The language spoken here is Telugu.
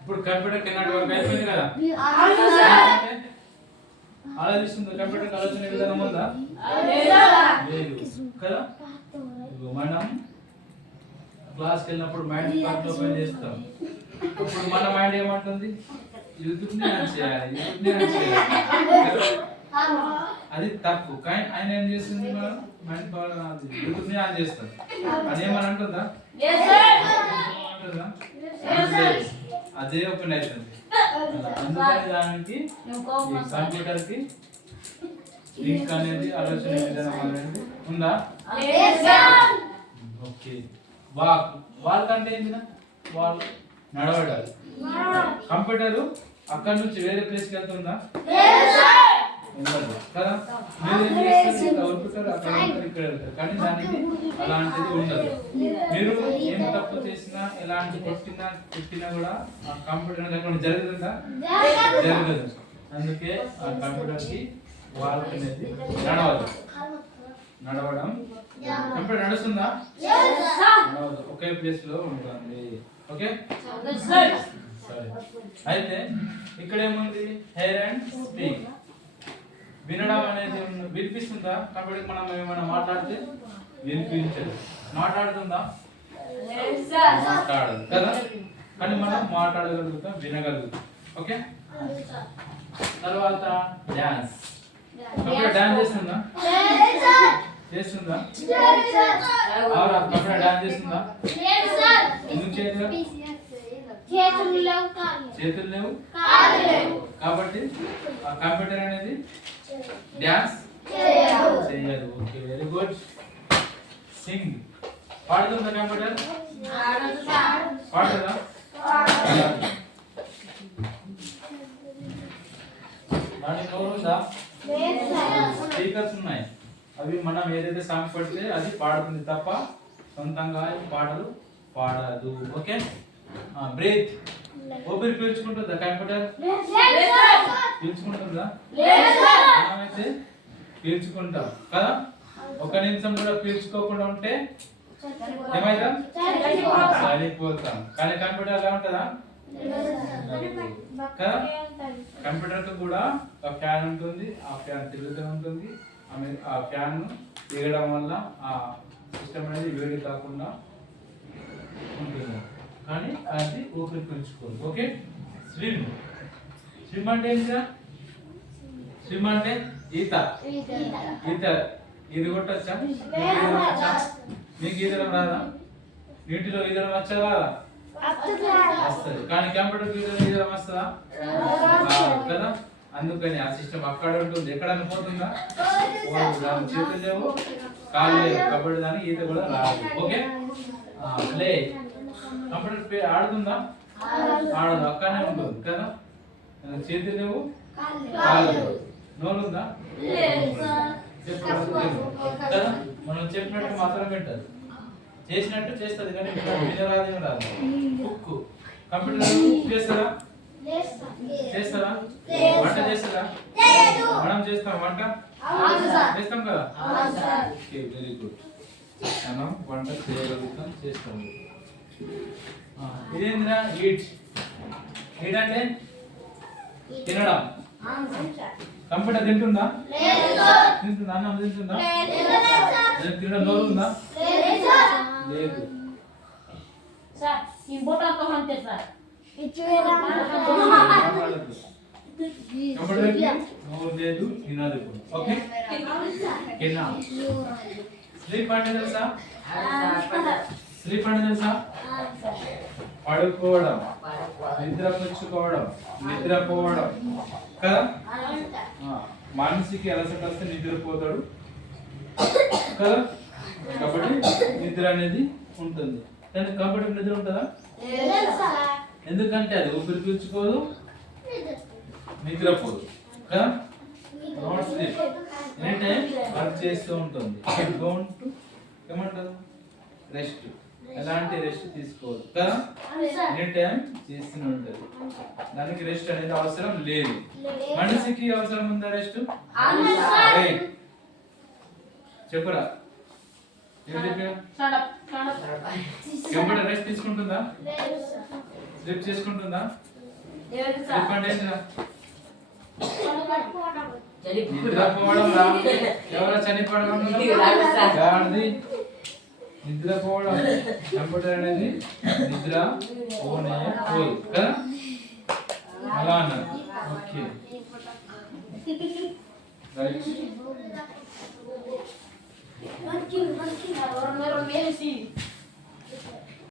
ఇప్పుడు కంప్యూటర్ కింద వరకు అయిపోయింది కదా, ఆలోచిస్తుంది. కంప్యూటర్ ఆలోచన విధానం ఉందా? లేదు కదా. మనం క్లాస్కి వెళ్ళినప్పుడు మైండ్ కార్డ్ ఓపెన్ చేస్తాం. అప్పుడు మన మైండ్ ఏమంటుంది? యూట్యూబ్ని ఆన్ చేయాలి, యూట్యూబ్ని ఆన్ చేయాలి. అది తప్పు. కానీ ఆయన ఏం చేస్తుంది? మనం మైండ్ పవర్ యూట్యూబ్ని ఆన్ చేస్తాం. అదేమని అంటుందా? అదే ఓపెన్ అవుతుంది. అందుకని దానికి కంప్యూటర్కి లింక్ అనేది ఆలోచన విధానం అనేది ఉందా? ఓకే. వాల్ కంటే ఏంటిదా? వాల్ నడవడాలి. కంప్యూటర్ అక్కడ నుంచి వేరే ప్లేస్కి వెళ్తుందా? కదా. కంప్యూటర్ అక్కడ ఇక్కడ వెళ్తారు, కానీ దానికి అలాంటిది ఉండదు. మీరు ఏం తప్పు చేసినా, ఎలాంటి పెట్టినా కూడా ఆ కంప్యూటర్ లేకుండా జరుగుతుందా? జరగదు. అందుకే ఆ కంప్యూటర్కి వాల్ అనేది నడవడం. కంప్యూటర్ నడుస్తుందా? నడవదు, ఒకే ప్లేస్ లో ఉంటుంది. ఓకే, సరే. అయితే ఇక్కడ ఏముంది? Hair and speak. వినడం అనేది వినిపిస్తుందా? కంప్యూటర్ మనం ఏమైనా మాట్లాడితే వినిపించదు. మాట్లాడుతుందా? మాట్లాడదు కదా. కానీ మనం మాట్లాడగలుగుతాం, వినగలుగుతాం. ఓకే. తర్వాత డాన్స్. కంప్యూటర్ డాన్స్ చేస్తుందా? చేస్తుందా? కంప్యూటర్ డాన్స్ చేస్తుందా? ఎందుకు చేయలేదు? చేతులు లేవు కాబట్టి ఆ కంప్యూటర్ అనేది డాన్స్ చేయదు. Okay, very good. సింగ్. పాడుతుందా కంప్యూటర్? పాడుతుందా? దానికి నోరుందా? స్పీకర్స్ ఉన్నాయి. అవి మనం ఏదైతే సాంగ్ పడితే అది పాడుతుంది తప్ప సొంతంగా పాటలు పాడదు. ఓకే. బ్రీత్. ఊపిరి పీల్చుకుంటుందా కంప్యూటర్? పీల్చుకుంటుందా? మనమైతే పీల్చుకుంటాం కదా. ఒక నిమిషం కూడా పీల్చుకోకుండా ఉంటే ఏమైతాం? చనిపోతాం. కానీ కంప్యూటర్ ఎలా ఉంటుందా కదా. కంప్యూటర్ కు కూడా ఒక ఫ్యాన్ ఉంటుంది. ఆ ఫ్యాన్ తిరుగుతూ ఉంటుంది. ఆ ఫ్యాన్ తిరగడం వల్ల ఆ సిస్టమ్ అనేది వేడి కాకుండా ఉంటుంది. కానీ అది ఊపిరి పీల్చుకోదు. ఓకే. స్విమ్. స్విమ్ అంటే ఏంటిదా? స్విమ్ అంటే ఈత. ఈత ఇది కొట్టచ్చా? మీకు ఈదడం రాదా? నీటిలో ఈదడం వచ్చా రాదా? వస్తుంది. కానీ కంప్యూటర్ ఈదడం వస్తుందా? కదా. అందుకని ఆ సిస్టమ్ అక్కడ ఉంటుంది. ఎక్కడన్నా పోతుందా? దాని చేతులు లేవు, కాళ్ళు లేవు కాబట్టి దానికి ఈత కూడా రాదు. ఓకే. ప్లే. కంప్యూటర్ ఆడుతుందా? ఆడదు, అక్కడనే ఉంటుంది కదా. చేతులు లేవు, కాళ్ళు లేవు, నోరుందా? కదా. మనం చెప్పినట్టు మాత్రం వింటది, చేసినట్టు చేస్తుంది, కానీ వినరాదేం రాదు. కుక్కు. కంప్యూటర్ కుక్ చేస్తారా? చేస్తారా? వంట చేస్తారా? మనం చేస్తాం వంట చేస్తాం కదా. Okay, very good. మనం వంట చేయగలుగుతాం, చేస్తాం. ఇదేంద్రా? ఈట్. ఈట్ అంటే తినడం. కంప్యూటర్ తింటుందా? తింటుందా? అన్నం తింటుందా? తినడం నోరు ఉందా? లేదు. నోరు లేదు, తినదు. ఓకే. స్లీప్ అంటే తెలుసా? స్లీప్ అంటే తెలుసా? పడుకోవడం, నిద్రపుచ్చుకోవడం, నిద్రపోవడం కదా. మనిషికి అలసట వస్తే నిద్రపోతాడు కదా. కాబట్టి నిద్ర అనేది ఉంటుంది. కానీ కంప్యూటర్ నిద్ర ఉంటుందా? ఎందుకంటే అది ఊపిరి పీల్చుకోదు, నిద్రపోదు కదా. Not sleep. Any time work చేస్తూ ఉంటుంది. డోంట్ ఏమంటారు? రెస్ట్. ఎలాంటి రెస్ట్ తీసుకోదు కదా. ఎనీ టైం చేస్తూనే ఉంటుంది. దానికి రెస్ట్ అనేది అవసరం లేదు. మనిషికి అవసరం ఉందా రెస్ట్? చెప్పురా. కంప్యూటర్ రెస్ట్ తీసుకుంటుందా? స్లిప్ చేసుకుంటుందా? స్లిప్ అంటే ఏంటిరా? నిద్రపోవడం రా. ఎవరో చనిపోవడం నిద్రపోవడం. కంప్యూటర్ అనేది నిద్ర పోనే పోదు కదా, అలా అన్నారు. Okay right.